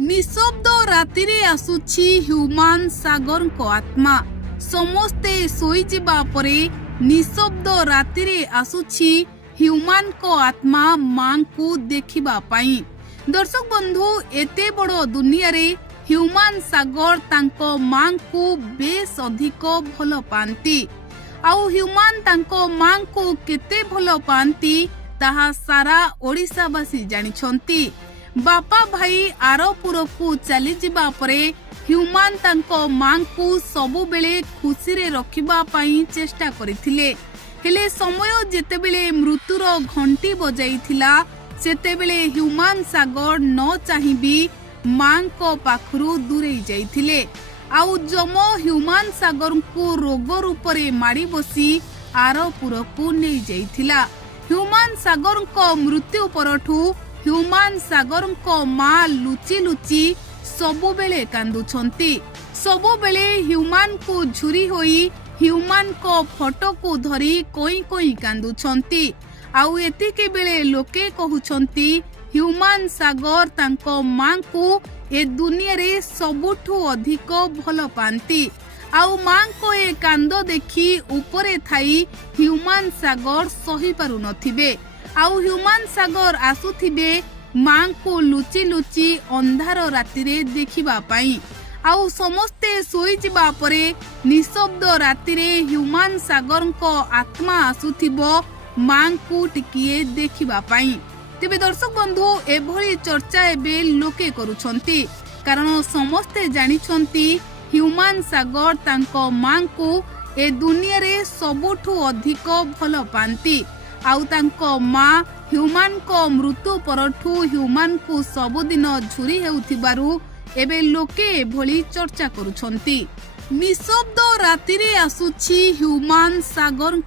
निशब्द राति रे आसुछि ह्यूमान सागर को आत्मा। समस्ते सोई जिबा परे निशब्द राति रे आसुछि ह्यूमान को आत्मा मां को देखिबा पाई। दर्शक बंधु, एते बड़ दुनिया रे ह्यूमान सागर तांको मां को बेस अधिक भल पांती। आउ ह्यूमान तांको मां को केते भल पांती ताहा सारा ओडिशावासी जानिछंती। बापा भाई आरपुर को चली जिबा परे ह्यूमान तांको मां को सबु बेले खुशी रे रखिबा पाई चेष्टा करिथिले। हेले समय जेतेबेले मृत्युर घंटी बजाइथिला सेतेबेले ह्यूमान सागर न चाहिबी मां को पाखरु दूरे जाइथिले। आउ जम ह्यूमान सागर को रोग रूप रे माड़ी बसी आरपुर को नै जाइथिला। ह्यूमान सागर को मृत्यु परठू ह्यूमान सागर को मां लुचि लुचि सबु बेले कांदुछंती। सबु बेले ह्यूमान को झुरी होई ह्यूमान को फोटो को धरी कोई कोई कांदुछंती। आउ एतिके बेले लोके कहउछंती ह्यूमान सागर तांको मां को ए दुनिया रे सबुठु अधिक भल पांती। आउ मां को ए कांद देखी ऊपरे थाई ह्यूमान सागर सही पारु नथिबे। आउ ह्यूमान सागर आसुथिबे मां को लुचि लुचि अंधार राति रे देखिबा पाई। आउ समस्ते सोई जिबा परे निशब्द राति रे ह्यूमान सागर को आत्मा आसुथिबो मां को टिकिए देखिबा पाई। तेबे दर्शक बंधु, एभली चर्चा एबे लोके करूछंती, कारण समस्ते जानिछंती ह्यूमान सागर तांको मां को ए दुनिया रे सबुठु अधिक भल पांती। आउ तांको मां ह्यूमान को मृत्यु परठू ह्यूमान को सबुदिन झुरी हेउथिबारु एबे लोके एभली चर्चा करूछंती। निशब्द राति रे आसुछि ह्यूमान सागर